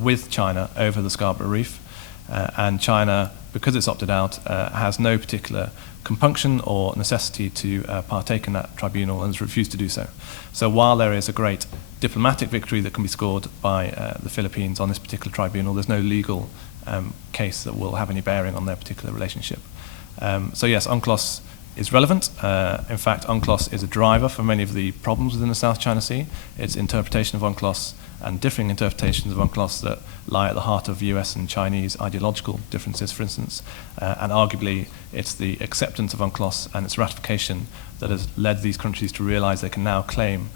with China over the Scarborough Reef. And China, because it's opted out, has no particular compunction or necessity to partake in that tribunal and has refused to do so. So while there is a great diplomatic victory that can be scored by the Philippines on this particular tribunal, there's no legal case that will have any bearing on their particular relationship. So yes, UNCLOS is relevant. In fact, UNCLOS is a driver for many of the problems within the South China Sea. Its interpretation of UNCLOS and differing interpretations of UNCLOS that lie at the heart of US and Chinese ideological differences, for instance. And arguably, it's the acceptance of UNCLOS and its ratification that has led these countries to realize they can now claim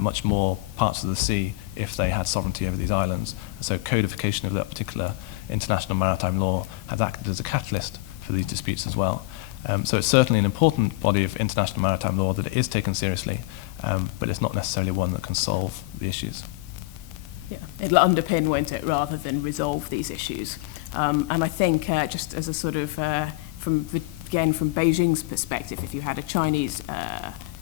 much more parts of the sea if they had sovereignty over these islands. So codification of that particular international maritime law has acted as a catalyst for these disputes as well. So it's certainly an important body of international maritime law that is taken seriously, but it's not necessarily one that can solve the issues. Yeah, it'll underpin, won't it, rather than resolve these issues. And I think just as a sort of, from Beijing's perspective, if you had a Chinese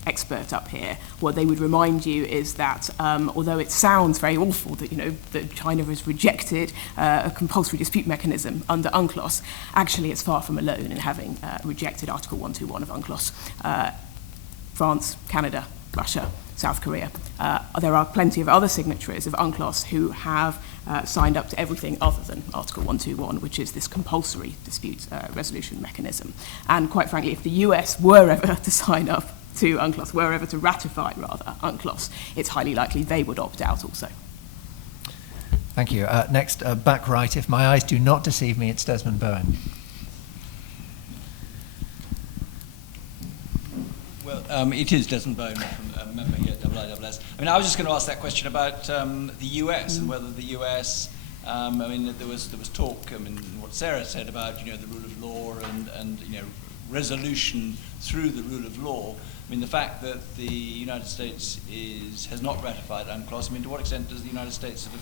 expert up here, what they would remind you is that although it sounds very awful that that China has rejected a compulsory dispute mechanism under UNCLOS, actually it's far from alone in having rejected Article 121 of UNCLOS. France, Canada, Russia, South Korea. There are plenty of other signatories of UNCLOS who have signed up to everything other than Article 121, which is this compulsory dispute resolution mechanism. And quite frankly, if the US were ever to sign up to UNCLOS, were ever to ratify, rather, UNCLOS, it's highly likely they would opt out also. Thank you. Next, back right, if my eyes do not deceive me, it's Desmond Bowen. Well, it is Desmond Bowen, a member here at IISS. I mean, I was just going to ask that question about the US and whether the US, I mean, there was talk, I mean, what Sarah said about, the rule of law and resolution through the rule of law. I mean, the fact that the United States has not ratified UNCLOS, I mean, to what extent does the United States sort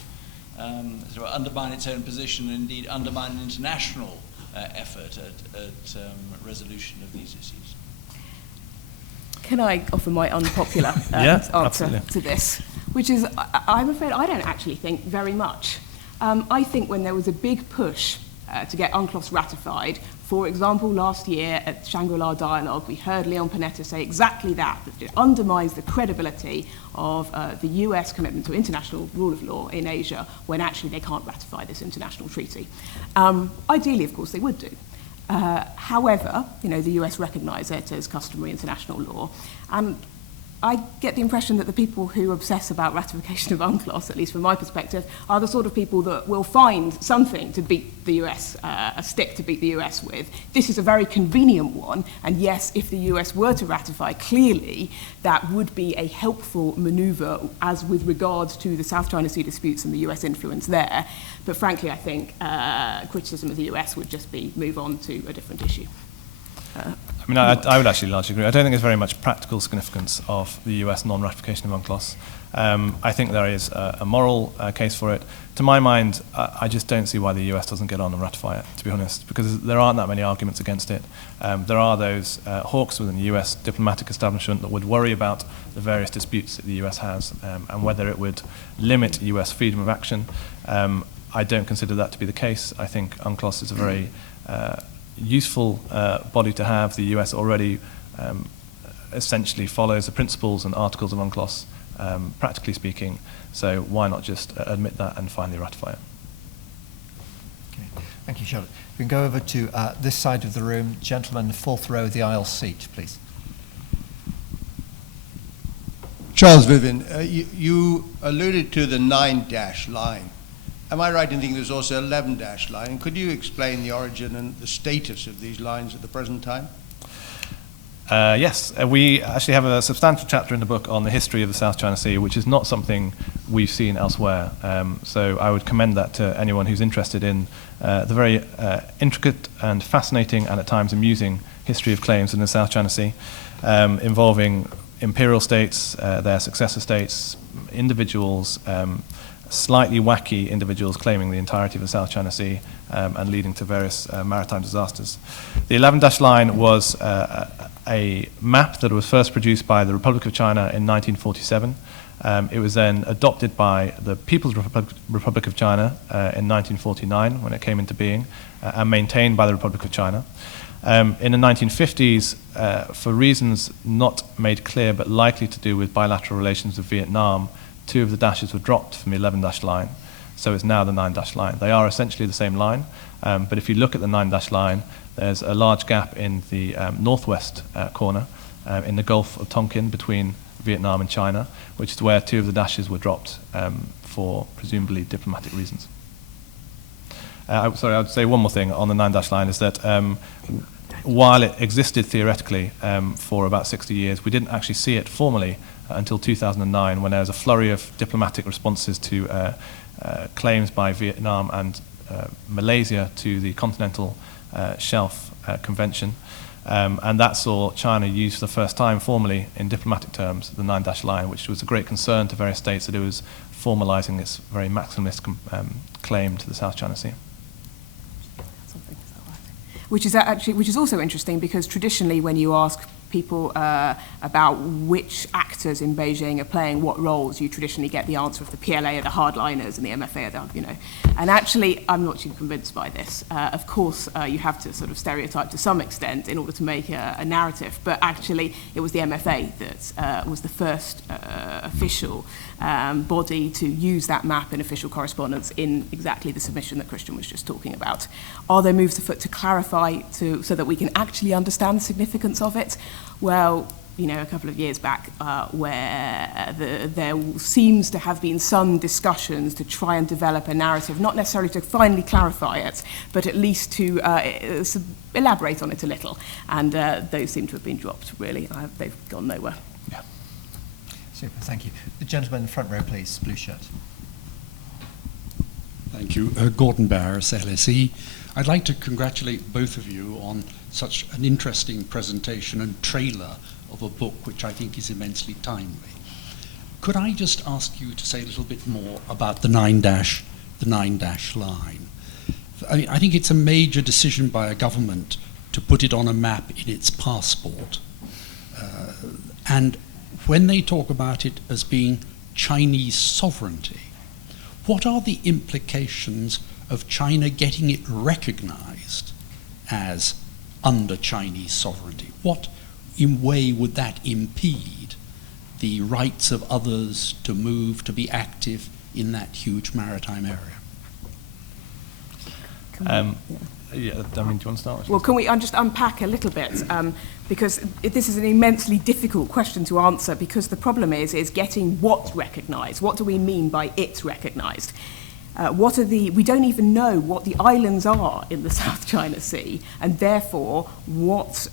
of undermine its own position and indeed undermine an international effort at resolution of these issues? Can I offer my unpopular answer to this? Which is, I'm afraid I don't actually think very much. I think when there was a big push to get UNCLOS ratified, for example, last year at Shangri-La Dialogue, we heard Leon Panetta say exactly that it undermines the credibility of the US commitment to international rule of law in Asia when actually they can't ratify this international treaty. Ideally, of course, they would do. However, the US recognise it as customary international law. And I get the impression that the people who obsess about ratification of UNCLOS, at least from my perspective, are the sort of people that will find something to beat the US, a stick to beat the US with. This is a very convenient one, and yes, if the US were to ratify, clearly that would be a helpful manoeuvre as with regards to the South China Sea disputes and the US influence there. But frankly, I think criticism of the US would just be move on to a different issue. I mean, I would actually largely agree. I don't think there's very much practical significance of the US non-ratification of UNCLOS. I think there is a moral case for it. To my mind, I just don't see why the US doesn't get on and ratify it, to be honest, because there aren't that many arguments against it. There are those hawks within the US diplomatic establishment that would worry about the various disputes that the US has and whether it would limit US freedom of action. I don't consider that to be the case. I think UNCLOS is a very useful body to have. The US already essentially follows the principles and articles of UNCLOS, practically speaking, so why not just admit that and finally ratify it? Okay. Thank you, Charlotte. We can go over to this side of the room. Gentleman, fourth row, the aisle seat, please. Charles Vivian, you alluded to the 9-dash line. Am I right in thinking there's also an 11-dash line? And could you explain the origin and the status of these lines at the present time? Yes, we actually have a substantial chapter in the book on the history of the South China Sea, which is not something we've seen elsewhere. So I would commend that to anyone who's interested in the very intricate and fascinating and at times amusing history of claims in the South China Sea, involving imperial states, their successor states, individuals, slightly wacky individuals claiming the entirety of the South China Sea and leading to various maritime disasters. The 11-dash line was a map that was first produced by the Republic of China in 1947. It was then adopted by the People's Republic of China in 1949 when it came into being and maintained by the Republic of China. In the 1950s, for reasons not made clear but likely to do with bilateral relations with Vietnam, 2 of the dashes were dropped from the 11-dash line, so it's now the 9-dash line. They are essentially the same line, but if you look at the 9-dash line, there's a large gap in the northwest corner in the Gulf of Tonkin between Vietnam and China, which is where 2 of the dashes were dropped for presumably diplomatic reasons. I would say one more thing on the 9-dash line is that while it existed theoretically for about 60 years, we didn't actually see it formally until 2009 when there was a flurry of diplomatic responses to claims by Vietnam and Malaysia to the Continental Shelf Convention. And that saw China use for the first time formally in diplomatic terms the 9-dash line, which was a great concern to various states that it was formalizing its very maximalist claim to the South China Sea. Which is also interesting because traditionally when you ask people about which actors in Beijing are playing what roles, you traditionally get the answer of the PLA are the hardliners and the MFA are the, And actually, I'm not too convinced by this. Of course, you have to sort of stereotype to some extent in order to make a narrative, but actually it was the MFA that was the first official body to use that map in official correspondence in exactly the submission that Christian was just talking about. Are there moves afoot to clarify so that we can actually understand the significance of it? Well, a couple of years back where there seems to have been some discussions to try and develop a narrative, not necessarily to finally clarify it, but at least to elaborate on it a little. And those seem to have been dropped, really. They've gone nowhere. Yeah. Super, thank you. The gentleman in the front row, please, blue shirt. Thank you. Gordon Barris, LSE. I'd like to congratulate both of you on such an interesting presentation and trailer of a book which I think is immensely timely. Could I just ask you to say a little bit more about the 9-dash line? I think it's a major decision by a government to put it on a map in its passport. And when they talk about it as being Chinese sovereignty, what are the implications of China getting it recognized as under Chinese sovereignty? What in way would that impede the rights of others to move, to be active in that huge maritime area? Yeah, I mean, do you want to start? Well, can we just unpack a little bit? Because this is an immensely difficult question to answer, because the problem is getting what recognised. What do we mean by it recognised? We don't even know what the islands are in the South China Sea, and therefore what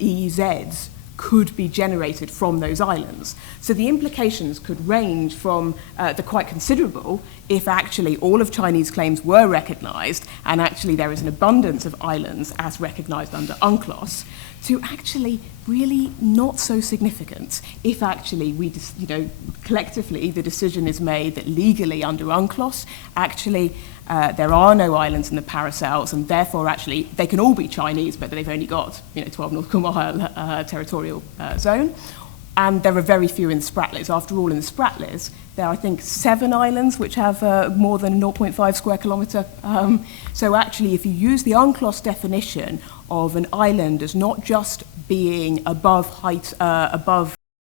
EEZs could be generated from those islands. So the implications could range from the quite considerable, if actually all of Chinese claims were recognised and actually there is an abundance of islands as recognised under UNCLOS, to actually really not so significant if actually collectively the decision is made that legally under UNCLOS actually there are no islands in the Paracels, and therefore actually they can all be Chinese, but they've only got 12 nautical mile territorial zone. And there are very few in the Spratlys. After all, in the Spratlys, there are, I think, 7 islands which have more than 0.5 square kilometre. So actually, if you use the UNCLOS definition of an island as not just being above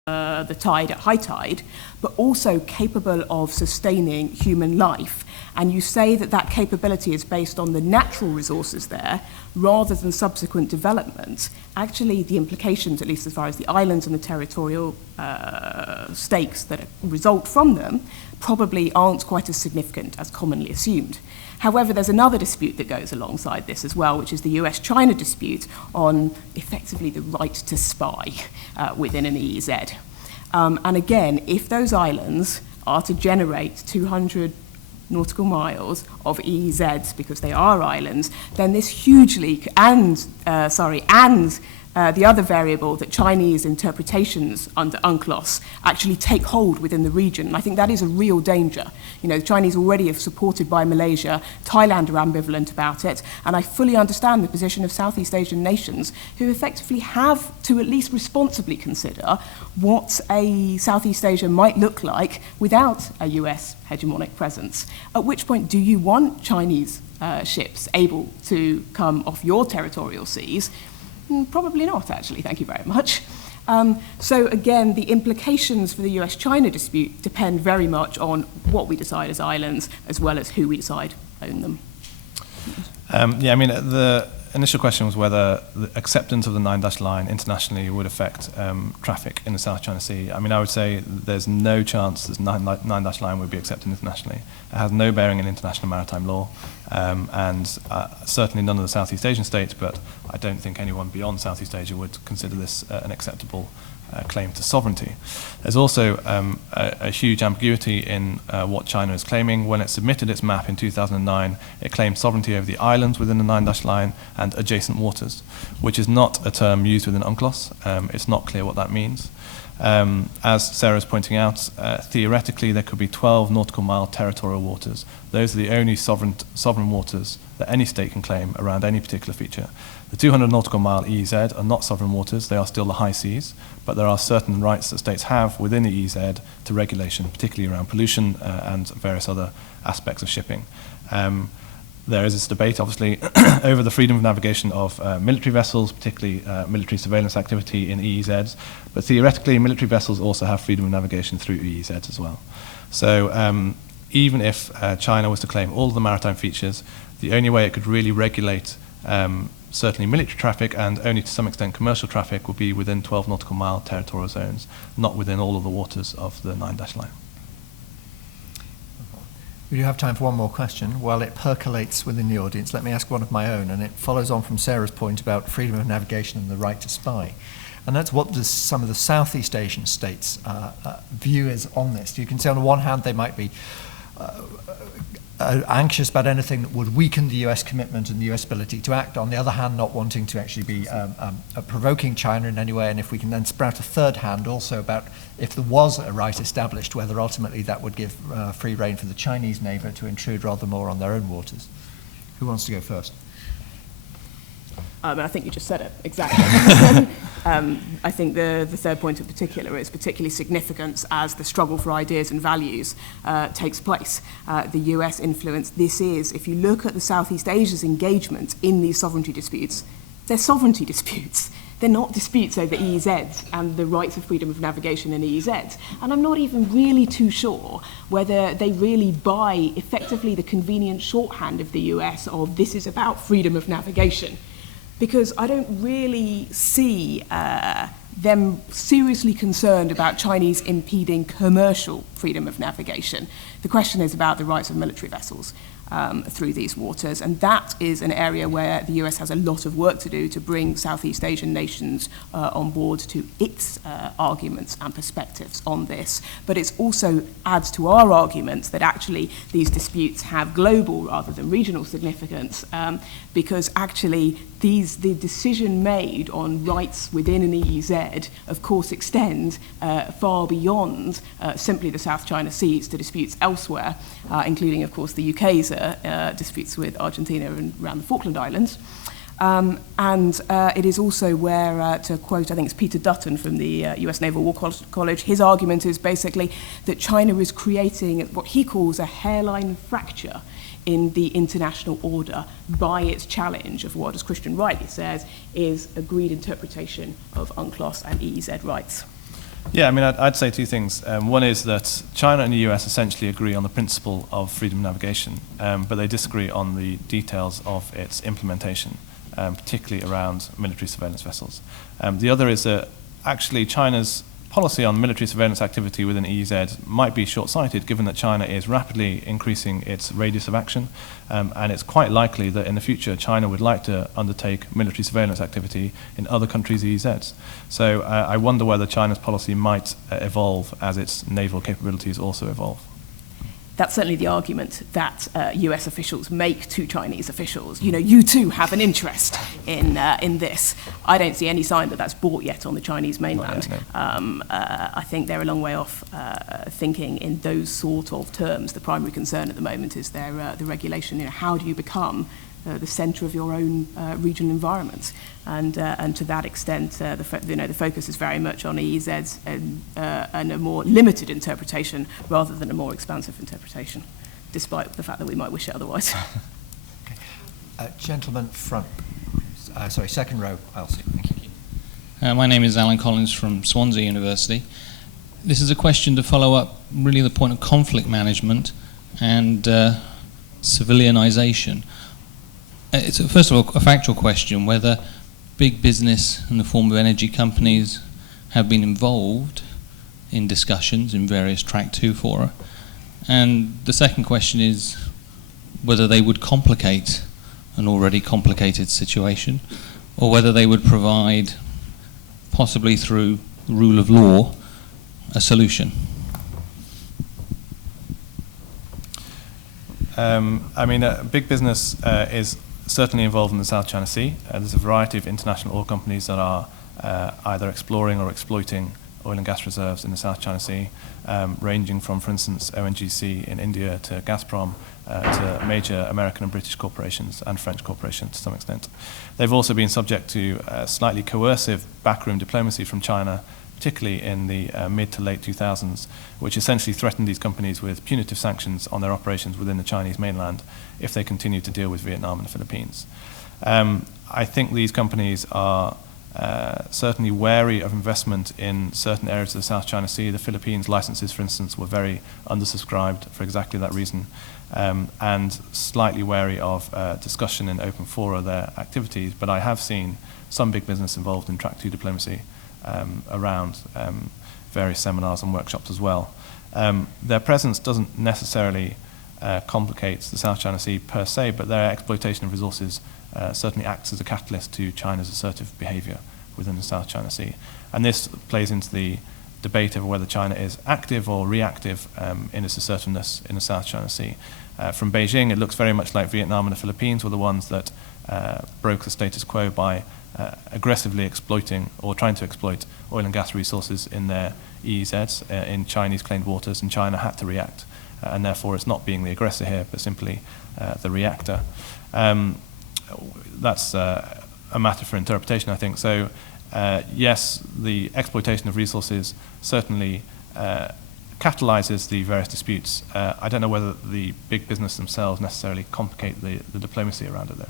the tide at high tide, but also capable of sustaining human life, and you say that that capability is based on the natural resources there rather than subsequent development, actually the implications, at least as far as the islands and the territorial stakes that result from them, probably aren't quite as significant as commonly assumed. However, there's another dispute that goes alongside this as well, which is the US-China dispute on effectively the right to spy within an EEZ. And again, if those islands are to generate 200 nautical miles of EEZs because they are islands, then this hugely, the other variable that Chinese interpretations under UNCLOS actually take hold within the region. And I think that is a real danger. The Chinese already are supported by Malaysia. Thailand are ambivalent about it. And I fully understand the position of Southeast Asian nations who effectively have to at least responsibly consider what a Southeast Asia might look like without a US hegemonic presence. At which point, do you want Chinese ships able to come off your territorial seas? Probably not, actually. Thank you very much. So again, the implications for the US-China dispute depend very much on what we decide as islands, as well as who we decide own them. The initial question was whether the acceptance of the 9-dash line internationally would affect traffic in the South China Sea. I would say there's no chance this 9-dash line would be accepted internationally. It has no bearing in international maritime law, and certainly none of the Southeast Asian states, but I don't think anyone beyond Southeast Asia would consider this an acceptable claim to sovereignty. There's also a huge ambiguity in what China is claiming. When it submitted its map in 2009, it claimed sovereignty over the islands within the 9-dash line and adjacent waters, which is not a term used within UNCLOS. It's not clear what that means. As Sarah is pointing out, theoretically there could be 12 nautical mile territorial waters. Those are the only sovereign waters that any state can claim around any particular feature. The 200 nautical mile EEZ are not sovereign waters, they are still the high seas, but there are certain rights that states have within the EEZ to regulation, particularly around pollution and various other aspects of shipping. There is this debate, obviously, over the freedom of navigation of military vessels, particularly military surveillance activity in EEZs, but theoretically military vessels also have freedom of navigation through EEZs as well. So even if China was to claim all of the maritime features, the only way it could really regulate certainly military traffic and only to some extent commercial traffic would be within 12 nautical mile territorial zones, not within all of the waters of the 9-dash line. We do have time for one more question. While it percolates within the audience, let me ask one of my own, and it follows on from Sarah's point about freedom of navigation and the right to spy. And that's what does some of the Southeast Asian states view as on this. You can say on the one hand they might be anxious about anything that would weaken the US commitment and the US ability to act. On the other hand, not wanting to actually be provoking China in any way. And if we can then sprout a third hand also about if there was a right established, whether ultimately that would give free rein for the Chinese neighbor to intrude rather more on their own waters. Who wants to go first? I think you just said it, exactly. I think the third point in particular is particularly significant as the struggle for ideas and values takes place. The US influence, this is, if you look at the Southeast Asia's engagement in these sovereignty disputes, they're sovereignty disputes. they're not disputes over EEZs and the rights of freedom of navigation in EEZs. And I'm not even really too sure whether they really buy effectively the convenient shorthand of the US of this is about freedom of navigation. Because I don't really see them seriously concerned about Chinese impeding commercial freedom of navigation. The question is about the rights of military vessels through these waters, and that is an area where the US has a lot of work to do to bring Southeast Asian nations on board to its arguments and perspectives on this. But it also adds to our arguments that actually these disputes have global rather than regional significance, because actually the decision made on rights within an EEZ, of course, extends far beyond simply the South China Sea to disputes elsewhere, including, of course, the UK's disputes with Argentina and around the Falkland Islands. And it is also where, to quote, I think it's Peter Dutton from the US Naval War College, his argument is basically that China is creating what he calls a hairline fracture in the international order by its challenge of what, as Christian rightly says, is agreed interpretation of UNCLOS and EEZ rights. Yeah, I mean, I'd say two things. One is that China and the US essentially agree on the principle of freedom of navigation, but they disagree on the details of its implementation, particularly around military surveillance vessels. The other is that actually China's policy on military surveillance activity within EEZ might be short-sighted, given that China is rapidly increasing its radius of action, and it's quite likely that in the future China would like to undertake military surveillance activity in other countries' EEZs. So I wonder whether China's policy might evolve as its naval capabilities also evolve. That's certainly the argument that US officials make to Chinese officials. You know, you too have an interest in this. I don't see any sign that that's bought yet on the Chinese mainland. I think they're a long way off thinking in those sort of terms. The primary concern at the moment is the regulation. You know, how do you become the centre of your own regional environments, and to that extent, the focus is very much on EEZs and a more limited interpretation rather than a more expansive interpretation, despite the fact that we might wish it otherwise. Okay. Gentleman front, sorry, second row, Elsie. Thank you. My name is Alan Collins from Swansea University. This is a question to follow up really the point of conflict management and civilianisation. It's first of all a factual question whether big business in the form of energy companies have been involved in discussions in various Track 2 fora. And the second question is whether they would complicate an already complicated situation, or whether they would provide, possibly through rule of law, a solution. I mean, big business is certainly involved in the South China Sea. There's a variety of international oil companies that are either exploring or exploiting oil and gas reserves in the South China Sea, ranging from, for instance, ONGC in India to Gazprom to major American and British corporations and French corporations to some extent. They've also been subject to slightly coercive backroom diplomacy from China, particularly in the mid to late 2000s, which essentially threatened these companies with punitive sanctions on their operations within the Chinese mainland if they continue to deal with Vietnam and the Philippines. I think these companies are certainly wary of investment in certain areas of the South China Sea. The Philippines licenses, for instance, were very undersubscribed for exactly that reason, and slightly wary of discussion in open fora of their activities. But I have seen some big business involved in Track 2 diplomacy around various seminars and workshops as well. Their presence doesn't necessarily complicate the South China Sea per se, but their exploitation of resources certainly acts as a catalyst to China's assertive behavior within the South China Sea. And this plays into the debate over whether China is active or reactive in its assertiveness in the South China Sea. From Beijing, it looks very much like Vietnam and the Philippines were the ones that broke the status quo by aggressively exploiting or trying to exploit oil and gas resources in their EEZs in Chinese claimed waters, and China had to react. And therefore it's not being the aggressor here, but simply the reactor. That's a matter for interpretation, I think. So yes, the exploitation of resources certainly catalyzes the various disputes. I don't know whether the big business themselves necessarily complicate the diplomacy around it, though.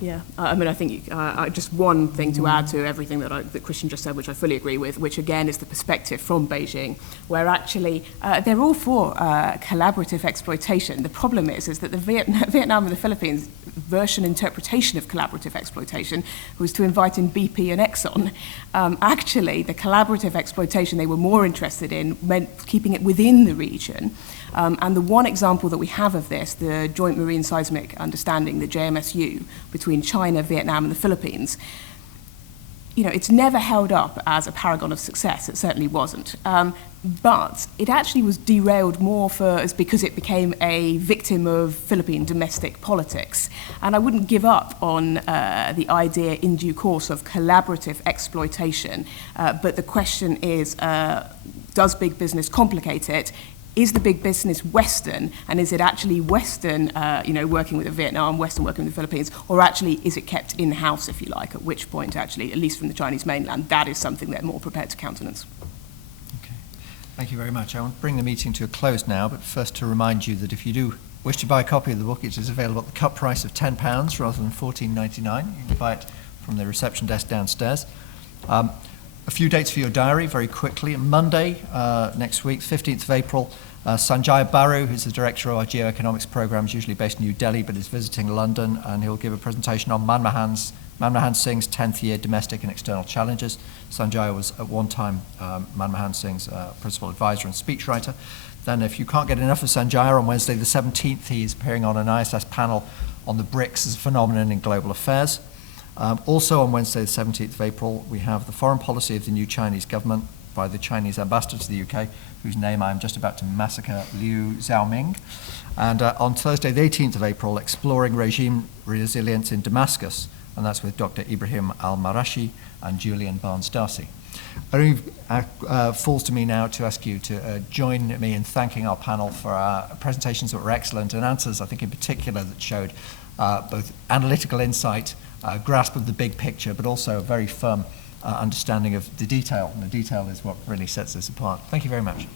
Yeah, I mean, I think just one thing to add to everything that Christian just said, which I fully agree with, which again is the perspective from Beijing, where actually they're all for collaborative exploitation. The problem is that the Vietnam and the Philippines version interpretation of collaborative exploitation was to invite in BP and Exxon. Actually, the collaborative exploitation they were more interested in meant keeping it within the region. And the one example that we have of this, the Joint Marine Seismic Understanding, the JMSU, between China, Vietnam, and the Philippines, you know, it's never held up as a paragon of success. It certainly wasn't. But it actually was derailed more because it became a victim of Philippine domestic politics. And I wouldn't give up on the idea in due course of collaborative exploitation. But the question is, does big business complicate it? Is the big business Western, and is it actually Western, working with Vietnam, Western working with the Philippines, or actually is it kept in-house, if you like, at which point actually, at least from the Chinese mainland, that is something they're more prepared to countenance. Okay. Thank you very much. I want to bring the meeting to a close now, but first to remind you that if you do wish to buy a copy of the book, it is available at the cut price of £10 rather than $14.99. You can buy it from the reception desk downstairs. A few dates for your diary very quickly. Monday next week, 15th of April, Sanjaya Baru, who's the director of our geoeconomics program, is usually based in New Delhi but is visiting London, and he'll give a presentation on Manmohan Singh's 10th year domestic and external challenges. Sanjaya was at one time Manmohan Singh's principal advisor and speechwriter. Then if you can't get enough of Sanjaya, on Wednesday the 17th, he is appearing on an ISS panel on the BRICS as a phenomenon in global affairs. Also on Wednesday the 17th of April, we have the foreign policy of the new Chinese government by the Chinese ambassador to the UK, whose name I'm just about to massacre, Liu Xiaoming. And on Thursday the 18th of April, exploring regime resilience in Damascus, and that's with Dr. Ibrahim Al-Marashi and Julian Barnes-Darcy. It only falls to me now to ask you to join me in thanking our panel for our presentations that were excellent, and answers, I think in particular, that showed both analytical insight, grasp of the big picture, but also a very firm understanding of the detail. And the detail is what really sets this apart. Thank you very much.